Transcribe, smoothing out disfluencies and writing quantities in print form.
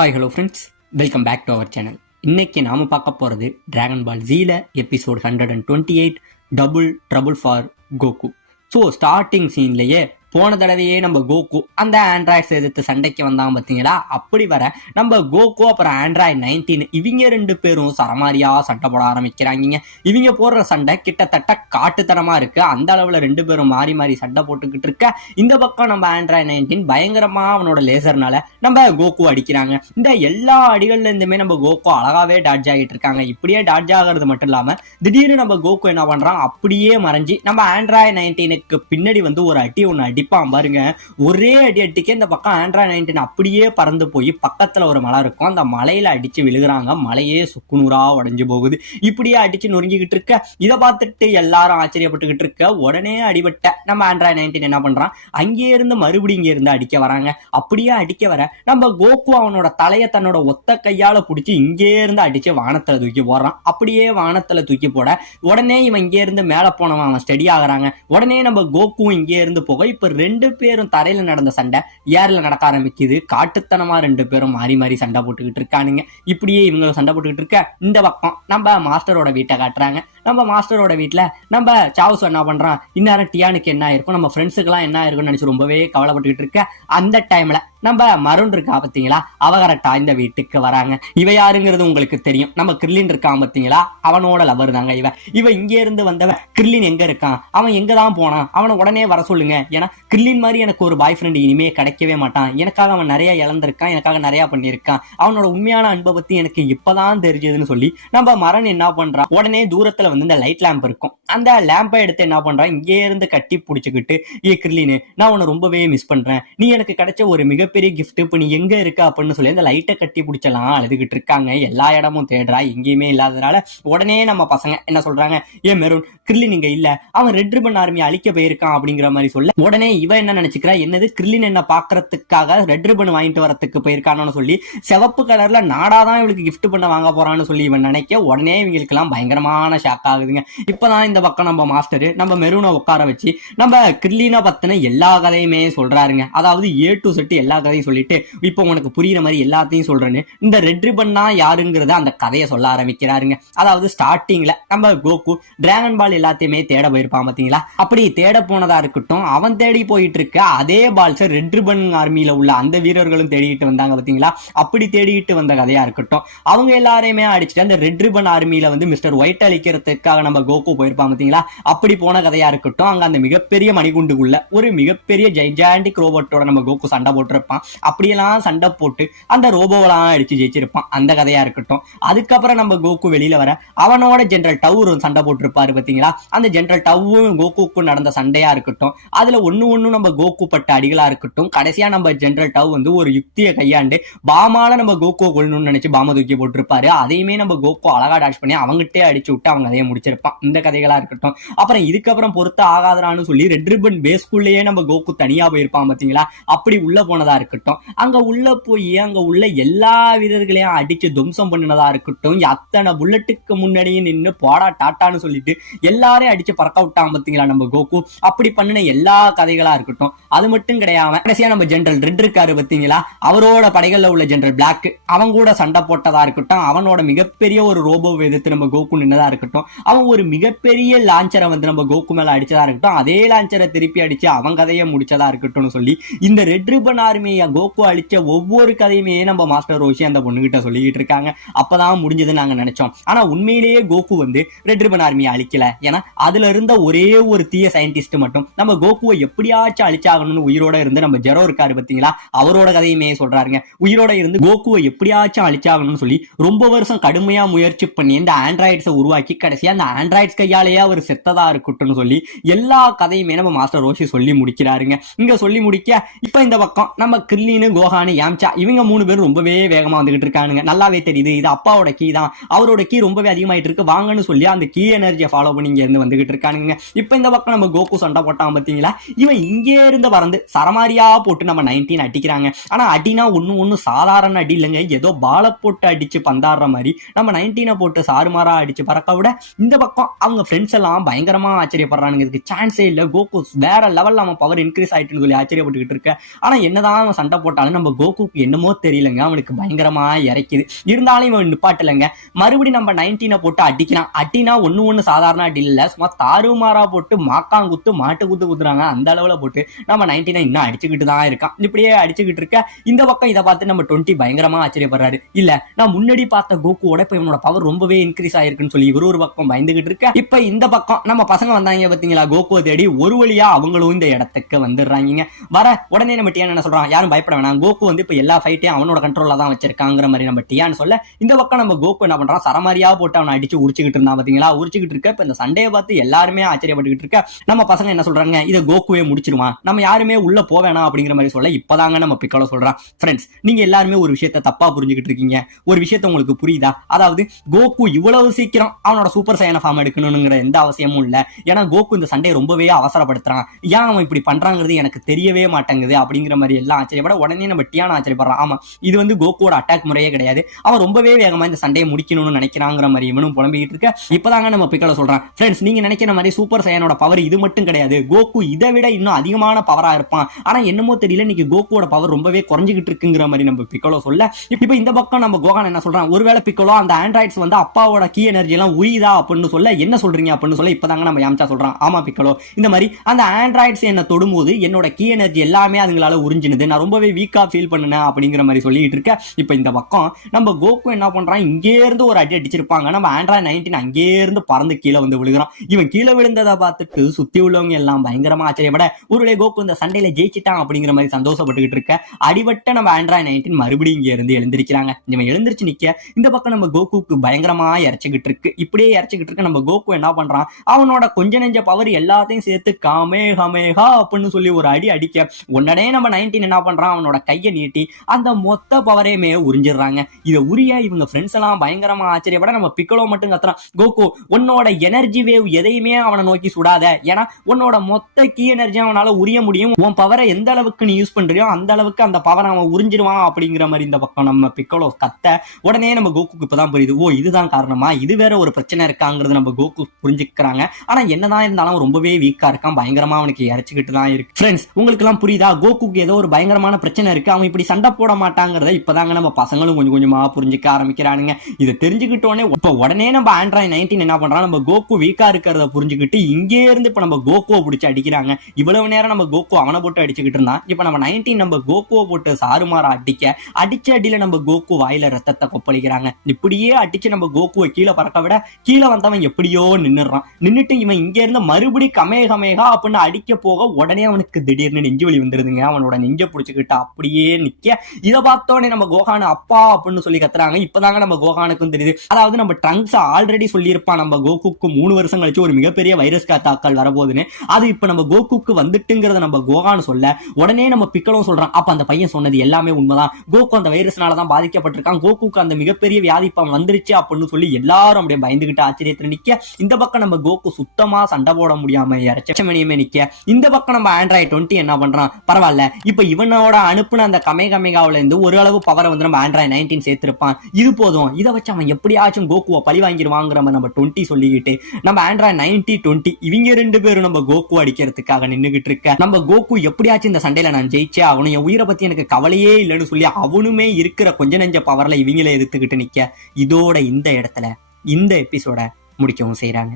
Hi hello friends, welcome back to our channel. இன்னைக்கு நாம பார்க்க போறது டிராகன் பால் ஜீல episode 128 double trouble for Goku. So starting சீன்லயே போன தடவையே நம்ம கோகு அந்த ஆண்ட்ராய்ட்ஸ் எதிர்த்து சண்டைக்கு வந்தாங்க பார்த்தீங்களா. அப்படி வர நம்ம கோகு அப்புறம் ஆண்ட்ராய்ட் 19 இவங்க ரெண்டு பேரும் சரமாரியா சண்டை போட ஆரம்பிக்கிறாங்க. இவங்க போடுற சண்டை கிட்டத்தட்ட காட்டுத்தனமா இருக்கு. அந்த அளவுல ரெண்டு பேரும் மாறி மாறி சண்டை போட்டுக்கிட்டு இருக்க. இந்த பக்கம் நம்ம ஆண்ட்ராய்ட் 19 பயங்கரமா அவனோட லேசர்னால நம்ம கோகு அடிக்கிறாங்க. இந்த எல்லா அடிகள்ல இருந்துமே நம்ம கோகு அழகாவே டாட்ஜ் ஆகிட்டு இருக்காங்க. இப்படியே டாட்ஜ் ஆகிறது மட்டும் இல்லாம திடீர்னு நம்ம கோகு என்ன பண்றான், அப்படியே மறைஞ்சி நம்ம ஆண்ட்ராய்ட் 19க்கு பின்னாடி வந்து ஒரு அடி ஒன்று அடிப்பான் பாருங்க. ஒரே அடி அடிக்க இந்த பக்கம் ஆண்ட்ராய்ட் 19 அப்படியே பறந்து போய் பக்கத்துல ஒரு மலை இருக்கும், அந்த மலையில அடிச்சு விழுகிறாங்க. மலையே சுக்குநூறா உடஞ்சு போகுது. இப்படியே அடிச்சு நொறுங்கிக்கிட்டு இருக்க. இதை பார்த்துட்டு எல்லாரும் ஆச்சரியப்பட்டுக்கிட்டு இருக்க. உடனே அடிபட்ட நம்ம ஆண்ட்ராய்ட் 19 என்ன பண்றான், அங்கே இருந்து மறுபடியும் இங்க இருந்து அடிக்க வராங்க. அப்படியே அடிக்க வர நம்ம கோகு அவனோட தலையை தன்னோட ஒத்த கையால பிடிச்சி இங்கே இருந்து அடிச்சு வானத்துல தூக்கி போடுறான். அப்படியே வானத்துல தூக்கி போட உடனே இவன் இங்கே இருந்து மேல போனவன் அவன் ஸ்டடி ஆகுறாங்க. உடனே நம்ம கோகு இங்கே இருந்து போக இப்ப ரெண்டு பேரும் தரையில நடந்த சண்டை ஏர்ல நடக்க ஆரம்பிக்குது. காட்டுத்தனமா ரெண்டு பேரும் மாறி மாறி சண்டை போட்டுக்கிட்டு இருக்கானுங்க. இப்படியே இவங்க சண்டை போட்டுக்கிட்டு இருக்க. இந்த பக்கம் நம்ம மாஸ்டரோட வீட்டை காட்டுறாங்க. நம்ம மாஸ்டரோட வீட்டுல நம்ம சாவுஸ் என்ன பண்றான், இந்நேரம் டியானுக்கு என்ன இருக்கும், நம்ம ஃப்ரெண்ட்ஸுக்கு எல்லாம் என்ன இருக்கும்னு நினைச்சு ரொம்பவே கவலைப்பட்டுக்கிட்டு இருக்க. அந்த டைம்ல நம்ம மருண் இருக்கா பாத்தீங்களா, அவ கரெக்டா இந்த வீட்டுக்கு வராங்க. இவ யாருங்கிறது உங்களுக்கு தெரியும், நம்ம கிர்லின் இருக்கான் பாத்தீங்களா, அவனோட லவர் தாங்க இவ. இவ இங்க இருந்து வந்தவ. கிர்லின் எங்க இருக்கான், அவன் எங்க தான் போனான், அவனை உடனே வர சொல்லுங்க. ஏன்னா கிர்லின் மாதிரி எனக்கு ஒரு பாய் ஃப்ரெண்ட் இனிமே கிடைக்கவே மாட்டான். எனக்காக அவன் நிறைய இழந்திருக்கான், எனக்காக நிறைய பண்ணியிருக்கான். அவனோட உண்மையான அன்பை பத்தி எனக்கு இப்பதான் தெரிஞ்சதுன்னு சொல்லி நம்ம மரண் என்ன பண்றான், உடனே தூரத்துல வந்து இந்த லைட் லேம்ப் இருக்கும், அந்த லேம்பை எடுத்து என்ன பண்றான், இங்கே இருந்து கட்டி பிடிச்சுக்கிட்டு, ஏ கிர்லின், நான் உன்னை ரொம்பவே மிஸ் பண்றேன், நீ எனக்கு கிடைச்ச ஒரு மிகப்பெரிய கிஃப்ட், இப்ப நீ எங்க இருக்க அப்படின்னு சொல்லி அந்த லைட்டை கட்டி பிடிச்சலாம் அழுதுகிட்டு இருக்காங்க. எல்லா இடமும் தேடுறா, எங்கேயுமே இல்லாதனால உடனே நம்ம பசங்க என்ன சொல்றாங்க, ஏ மெரூன், கிர்லின் இங்க இல்ல, அவன் ரெட் ரிப்பன் ஆர்மி அழிக்க போயிருக்கான் அப்படிங்கிற மாதிரி சொல்ல உடனே இவ என்ன நினைச்சுக்கிறா, என்னது கிர்லின் என்ன பாக்குறதுக்காக ரெட் ரிப்பன் வாங்கிட்டு வரத்துக்கு போயிருக்கானு சொல்லி சிவப்பு கலர்ல நாடாதான் இவளுக்கு கிஃப்ட் பண்ண வாங்க போறான்னு சொல்லி இவன் நினைக்க உடனே இவங்களுக்கு எல்லாம் பயங்கரமான ஷாக் ஆகுதுங்க. இப்பதான் இந்த பக்கம் நம்ம மாஸ்டர் நம்ம மெரூனை உட்கார வச்சு நம்ம கிர்லினை பத்தின எல்லா கதையுமே சொல்றாருங்க. அதாவது A to Z எல்லா கதையும் சொல்லிட்டு இப்போ உனக்கு புரியுற மாதிரி எல்லாத்தையும் சொல்றேன்னு இந்த ரெட் ரிப்பன்னா யாருங்கிறத அந்த கதையை சொல்ல ஆரம்பிக்கிறாருங்க. அதாவது ஸ்டார்டிங்ல நம்ம கோகு டிராகன் பால் எல்லாத்தையுமே தேட போயிருப்பான் பாத்தீங்களா. அப்படி தேட போனதா இருக்கட்டும், அவன் தேடி போயிட்டு இருக்க அதே பால்ஸை ரெட் ரிப்பன் ஆர்மியில உள்ள அந்த வீரர்களும் தேடிட்டு வந்தாங்க பாத்தீங்களா. அப்படி தேடிட்டு வந்த கதையா இருக்கட்டும், அவங்க எல்லாரையுமே அடிச்சுட்டு அந்த ரெட் ரிப்பன் ஆர்மியில வந்து மிஸ்டர் ஒயிட் அழிக்கிறதுக்காக நம்ம கோகு போயிருப்பான் பாத்தீங்களா. அப்படி போன கதையா இருக்கட்டும், அங்க அந்த மிகப்பெரிய மணிகுண்டுக்குள்ள ஒரு மிகப்பெரிய ஜைஜாண்டிக் ரோபோட்டோட நம்ம கோகு சண்டை போட்டிருப்பான். அப்படியெல்லாம் சண்டை போட்டு அந்த ரோபோவெல்லாம் அடிச்சு ஜெயிச்சிருப்பான், அந்த கதையா இருக்கட்டும். அதுக்கப்புறம் நம்ம கோகு வெளியில வர அவனோட ஜெனரல் டவ் சண்டை போட்டிருப்பாரு பாத்தீங்களா. அந்த ஜெனரல் டவ்வும் கோகுக்கும் நடந்த சண்டையா இருக்கட்டும், அதுல ஒண்ணு நம்ம கோகு பட்ட அடிகளா இருக்கட்டும், கடைசியா நம்ம ஜெனரல் டவ் வந்து ஒரு யுக்தியை கையாண்டு பாமால நம்ம கோகுவை கொள்ளணும்னு நினைச்சு பாம தூக்கி போட்டிருப்பாரு. அதையுமே நம்ம கோகு அழகா டாஷ் பண்ணி அவங்ககிட்டே அடிச்சு விட்டு அவங்க அதையே முடிச்சிருப்பான், இந்த கதைகளா இருக்கட்டும். அப்புறம் இதுக்கப்புறம் பொறுத்த ஆகாதரான்னு சொல்லி ரெட் ரிப்பன் பேஸ்குள்ளேயே நம்ம கோகு தனியா போயிருப்பான் பாத்தீங்களா. அப்படி உள்ள போனதா இருக்கட்டும், அங்க உள்ள போய் அங்க உள்ள எல்லா வீரர்களையும் அடிச்சு துவம்சம் பண்ணினதா இருக்கட்டும், அத்தனை புல்லட்டுக்கு முன்னாடியே நின்று போடா டாட்டான்னு சொல்லிட்டு எல்லாரையும் அடிச்சு பறக்க விட்டாங்க பாத்தீங்களா நம்ம கோகு. அப்படி பண்ணின எல்லா கதைகளா இருக்கட்டும். அது மட்டும் கிடையாம கடைசியா நம்ம ஜெனரல் ரெட் இருக்காரு பாத்தீங்களா, அவரோட படைகள்ல உள்ள ஜெனரல் பிளாக் அவன் கூட சண்டை போட்டதா இருக்கட்டும், அவனோட மிகப்பெரிய ஒரு ரோபோவை எதிர்த்து நம்ம கோகு நின்னதா இருக்கட்டும், அவன் ஒரு மிகப்பெரிய லான்ச்சரை வந்து நம்ம கோகு மேல அடிச்சதா இருக்கட்டும், அதே லான்ச்சரை திருப்பி அடிச்சு அவன் கதையை முடிச்சதா இருக்கட்டும் சொல்லி இந்த ரெட் ரிப்பன் ஆர்மியை கோகு அழிச்ச ஒவ்வொரு கதையுமே நம்ம மாஸ்டர் ரோஷி அந்த பொண்ணுகிட்ட சொல்லிக்கிட்டு இருக்காங்க. அப்பதான் முடிஞ்சதுன்னு நாங்க நினைச்சோம். ஆனா உண்மையிலேயே கோகு வந்து ரெட் ரிப்பன் ஆர்மியை அழிக்கல. ஏன்னா அதுல இருந்த ஒரே ஒரு தீய சயின்டிஸ்ட் மட்டும் நம்ம கோகுவை எப்படியாச்சும் அழிச்சாகணும்னு உயிரோட இருந்து நம்ம ஜெரோ இருக்காரு பாத்தீங்களா, அவரோட கதையுமே சொல்றாருங்க. உயிரோட இருந்து கோகுவை எப்படியாச்சும் அழிச்சாகணும்னு சொல்லி ரொம்ப வருஷம் கடுமையா முயற்சி பண்ணி இந்த ஆண்ட்ராய்ட்ஸை உருவாக்கி கடைசியா அந்த ஆண்ட்ராய்ட்ஸ் கையாலேயே அவர் செத்ததா இருக்கட்டும்னு சொல்லி எல்லா கதையுமே நம்ம மாஸ்டர் ரோஷி சொல்லி முடிக்கிறாருங்க. இங்க சொல்லி முடிக்க இப்ப இந்த பக்கம் நம்ம கிர்லின், கோஹானு, யாம்சா இவங்க மூணு பேரும் ரொம்பவே வேகமா வந்துகிட்டு இருக்கானுங்க. நல்லாவே தெரியுது இது அப்பாவோட கீ தான், அவரோட கீ ரொம்பவே அதிகமாயிட்டு இருக்கு, வாங்கன்னு சொல்லி அந்த கீ எனர்ஜியை ஃபாலோ பண்ணி இங்க இருந்து வந்துகிட்டு இருக்கானுங்க. இப்ப இந்த பக்கம் நம்ம கோகு சண்டை போட்டான் பாத்தீங்களா, இவன் இங்கே இருந்து பறந்து சரமாரியா போட்டு நம்ம 19 அடிக்கிறாங்க. ஆனா அடினா ஒண்ணு சாதாரண அடி இல்லைங்க, ஏதோ பால போட்டு அடிச்சு பந்தாடுற மாதிரி நம்ம 19 போட்டு சாருமாரா அடிச்சு பறக்க விட இந்த பக்கம் அவங்க ஃப்ரெண்ட்ஸ் எல்லாம் பயங்கரமா ஆச்சரியப்படுறானுங்க, இதுக்கு சான்ஸே இல்ல, கோகு வேற லெவல்ல அவன் பவர் இன்க்ரீஸ் ஆயிட்டுன்னு சொல்லி ஆச்சரியப்பட்டுக்கிட்டு இருக்க. ஆனா என்னதான் அவன் சண்டை போட்டாலும் நம்ம கோகுக்கு என்னமோ தெரியலங்க, அவனுக்கு பயங்கரமா இறக்குது. இருந்தாலும் இவன் நிப்பாட்டலங்க, மறுபடியும் நம்ம 19 போட்டு அடிக்கிறான். அட்டினா ஒண்ணு சாதாரண அடி இல்ல, சும்மா தாறுமாறா போட்டு மாக்காங்குத்து மாட்டு குத்து குத்துறாங்க, அந்த அளவுல போட்டு நம்ம 19 இன்னும் அடிச்சுக்கிட்டு தான் இருக்கான். இப்படியே அடிச்சுக்கிட்டு இருக்க இந்த பக்கம் இதை பார்த்து நம்ம 20 பயங்கரமா ஆச்சரியப்படுறாரு. இல்ல நான் முன்னாடி பார்த்த கோகுவோட இப்ப இவனோட பவர் ரொம்பவே இன்க்ரீஸ் ஆயிருக்குன்னு சொல்லி இவரு ஒரு பக்கம் பயந்துகிட்டு இருக்க. இப்ப இந்த பக்கம் நம்ம பசங்க வந்தாங்க பாத்தீங்களா, கோகுவை தேடி. ஒரு வழியா அவங்களும் இந்த இடத்துக்கு வந்துடுறாங்க. வர உடனே நம்ம டியான் என்ன சொல்றான், யாரும் பயப்பட வேணாம், கோகு வந்து இப்ப எல்லா ஃபைட்டையும் அவனோட கண்ட்ரோல்ல தான் வச்சிருக்காங்கிற மாதிரி நம்ம டியான் சொல்ல, இந்த பக்கம் நம்ம கோகு என்ன பண்றான், சரமாரியா போட்டு அவனை அடிச்சு உரிச்சுக்கிட்டு இருந்தான் பாத்தீங்களா. உரிச்சுக்கிட்டு இருக்க இப்ப இந்த சண்டையை பார்த்து எல்லாருமே ஆச்சரியப்பட்டுக்கிட்டு இருக்க. நம்ம பசங்க என்ன சொல்றாங்க, இதை கோகுவே முடிச்சிருவான், நம்ம யாருமே உள்ள போவேணாம் அப்படிங்கிற மாதிரி சொல்ல, இப்பதாங்க நம்ம பிக்காலோ சொல்றான், ஃப்ரெண்ட்ஸ் நீங்க எல்லாருமே ஒரு விஷயத்த தப்பா புரிஞ்சுக்கிட்டு இருக்கீங்க. ஒரு விஷயத்த உங்களுக்கு புரியுதா? அதாவது கோகு இவ்வளவு சீக்கிரம் அவனோட சூப்பர் சையான ஃபார்ம் எடுக்கணுங்கிற எந்த அவசியமும் இல்ல. ஏன்னா கோகு இந்த சண்டையை ரொம்பவே அவசரப்படுத்துறான், ஏன் அவன் இப்படி பண்றாங்கிறது எனக்கு தெரியவே மாட்டேங்குது அப்படிங்கிற மாதிரி எல்லாம் ஆச்சரியப்பட, உடனே நம்ம டியான் ஆச்சரியப்படுறான். ஆமா, இது வந்து கோகுவோட அட்டாக் முறையே கிடையாது, அவன் ரொம்பவே வேகமா இந்த சண்டையை முடிக்கணும்னு நினைக்கிறாங்கிற மாதிரி இவனும் புலம்பிக்கிட்டு இருக்க. இப்பதாங்க நம்ம பிக்காலோ சொல்றான், ஃப்ரெண்ட்ஸ் நீங்க நினைக்கிற மாதிரி சூப்பர் சையானோட பவர் இது மட்டும் கிடையாது, கோகு இதை விட இன்னும் அதிகமான பவரா இருப்பான். ஆனா என்னமோ தெரியல, இன்னைக்கு கோகுவோட பவர் ரொம்பவே குறைஞ்சிக்கிட்டு இருக்குங்கிற மாதிரி நம்ம பிக்காலோ சொல்ல, இப்ப இந்த பக்கம் நம்ம கோகான் என்ன சொல்றான், ஒருவேளை பிக்காலோ அந்த ஆண்ட்ராய்ட்ஸ் வந்து அப்பாவோட கீ எனர்ஜி எல்லாம் உரியுதா அப்படின்னு சொல்ல, என்ன சொல்றீங்க அப்படின்னு சொல்ல, இப்பதாங்க நம்ம யாம்சா சொல்றான், ஆமா பிக்காலோ இந்த மாதிரி அந்த ஆண்ட்ராய்ட்ஸ் என்ன தொடும்போது என்னோட கீ எனர்ஜி எல்லாமே அதுங்களால உறிஞ்சினது, நான் ரொம்பவே வீக்கா ஃபீல் பண்ணேன் அப்படிங்கிற மாதிரி சொல்லிட்டு இருக்க. இப்ப இந்த பக்கம் நம்ம கோகு என்ன பண்றான், இங்கே இருந்து ஒரு அடி அடிச்சிருப்பாங்க, நம்ம ஆண்ட்ராய்ட் 19 அங்கே இருந்து பறந்து கீழே வந்து விழுகிறான். இவன் கீழே விழுந்ததை பார்த்துட்டு சுத்தி உள்ளவங்க எல்லாம் பயங்கரமா ஆச்சரியப்பட, ஒருவேளை கோகு இந்த சண்டையில ஜெயிச்சிட்டான் அப்படிங்கிற மாதிரி சந்தோஷப்பட்டுக்கிட்டு இருக்க. அடிபட்ட நம்ம ஆண்ட்ராய்ட் 19 மறுபடியும் இங்க இருந்து எழுந்திருக்கிறாங்க. இவன் எழுந்திருச்சு நிக்க இந்த பக்கம் நம்ம கோகுக்கு பயங்கரமா இறச்சிக்கிட்டு இருக்கு. இப்படியே இறச்சிக்கிட்டு இருக்கு. நம்ம கோகு என்ன பண்றான், அவனோட கொஞ்ச நெஞ்ச பவர் எல்லாத்தையும் சேர்த்து காமேஹமேஹா அப்படின்னு சொல்லி ஒரு அடி அடிக்க, உடனே நம்ம 19 என்ன பண்றான், அவனோட கையை நீட்டி அந்த மொத்த பவரையுமே உறிஞ்சிடுறாங்க. இதை உரிய இவங்க ஃப்ரெண்ட்ஸ் எல்லாம் பயங்கரமா ஆச்சரியப்பட, நம்ம பிக்கலோ மட்டும் கத்துறான், கோகு உன்னோட எனர்ஜி வேவ் எதையுமே அவனை நோக்கி சுடாத, ஏன்னா உன்னோட மொத்த கீ எனர்ஜி அவனால உரிய முடியும், உன் பவரை எந்த அளவுக்கு நீ யூஸ் பண்றியோ அந்த அளவுக்கு அந்த பவரை அவன் உறிஞ்சிருவான் அப்படிங்கிற மாதிரி இந்த பக்கம் நம்ம பிக்கலோ கத்த, உடனே நம்ம கோகுக்கு இப்பதான் புரியுது, ஓ இதுதான் காரணமா, இது வேற ஒரு பிரச்சனை இருக்காங்கிறது நம்ம கோகு புரிஞ்சுக்கிறாங்க. ஆனா என்னதான் இருந்தாலும் ரொம்பவே வீக்கா இருக்கான், பயங்கரமா அவனுக்கு இறச்சிக்கிட்டு தான் இருக்கு. ஃப்ரெண்ட்ஸ் உங்களுக்கு எல்லாம் புரியுதா, கோகுக்கு ஏதோ ஒரு பயங்கரமான பிரச்சனை இருக்கு, அவன் இப்படி சண்டை போட மாட்டாங்கிறத இப்பதாங்க நம்ம பசங்களும் கொஞ்சம் கொஞ்சமா புரிஞ்சுக்க ஆரம்பிக்கிறானுங்க. இதை தெரிஞ்சுக்கிட்டோன்னே இப்ப உடனே நம்ம ஆண்ட்ராய்ட் 19 என்ன பண்றான், நம்ம கோகு வீக்கா இருக்கிறத புரிஞ்சுக்கிட்டு இங்கே இருந்து இப்ப நம்ம கோகுவை பிடிச்சி அடிக்கிறாங்க. இவ்வளவு நேரம் நம்ம கோகு அவனை போட்டு அடிச்சுக்கிட்டு இருந்தான், இப்ப நம்ம 19 நம்ம கோகுவை போட்டு சாருமாற அடிச்ச அடியில நம்ம கோகு வாயில ரத்தத்தை கொப்பளிக்கிறாங்க. இப்படியே அடிச்சு நம்ம கோகுவை கீழே பறக்க விட, கீழே வந்தவன் எப்படியோ நின்னுறான். நின்னுட்டு இவன் இங்க இருந்து மறுபடியும் கமேகமேகா அப்படின்னு அடிக்க போக, உடனே அவனுக்கு திடீர்னு நெஞ்சு வலி வந்துருதுங்க. அவனோட நெஞ்ச புடிச்சுக்கிட்டு அப்படியே நிக்க, இதை பார்த்தோன்னே நம்ம கோகான் அப்பா அப்படின்னு சொல்லி கத்துறாங்க. இப்பதாங்க நம்ம கோகானுக்கும் தெரியுது, அதாவது நம்ம ட்ரங்க்ஸ் ஆல்ரெடி சொல்லியிருப்பான் நம்ம கோகுக்கு 3 வருஷம் கழிச்சு ஒரு மிகப்பெரிய வைரஸ் தாக்கல் வரப்போகுதுன்னு, அது இப்ப நம்ம கோகுக்கு வந்துட்டுங்கிறத நம்ம கோகான் சொல்ல, உடனே நம்ம பிக்கலும் சொல்றான், அப்ப அந்த பையன் சொன்னது எல்லாமே உண்மைதான், கோகு அந்த வைரஸ்னாலதான் பாதிக்கப்பட்டிருக்கான், கோகுக்கு அந்த மிகப்பெரிய வியாதிப்பம் வந்துருச்சு அப்படின்னு சொல்லி எல்லாரும் அப்படியே பயந்துகிட்டு ஆச்சரியத்துல நிக்க, இந்த பக்கம் நம்ம கோகு சுத்தமா சண்டை போட முடியாம இறச்சமணியுமே நிக்க, இந்த பக்கம் நம்ம ஆண்ட்ராய்ட் 20 என்ன பண்றான், பரவாயில்ல இப்ப இவனோட அனுப்புன அந்த கமேகமேகாவில இருந்து ஒரு அளவு பவரை வந்து நம்ம ஆண்ட்ராய்ட் 19 சேர்த்திருப்பான், இது போதும், இதை வச்சு அவன் எப்படியாச்சும் கோகுவை பழி வாங்கிடுவாங்கிற நம்ம 20 சொல்லிக்கிட்டு நம்ம ஆண்ட்ராய்ட் 20 இவங்க 2 பேரும் நம்ம கோகு அடிக்கிறதுக்காக நின்னுகிட்டு இருக்க. நம்ம கோகு எப்படியாச்சும் இந்த சண்டையில நான் ஜெயிச்சே அவனும், என் உயிரை பத்தி எனக்கு கவலையே இல்லைன்னு சொல்லி அவனுமே இருக்கிற கொஞ்ச நெஞ்ச பவர்ல இவங்களே எடுத்துக்கிட்டு நிக்க, இதோட இந்த இடத்துல இந்த எபிசோட முடிக்கவும் செய்யறாங்க.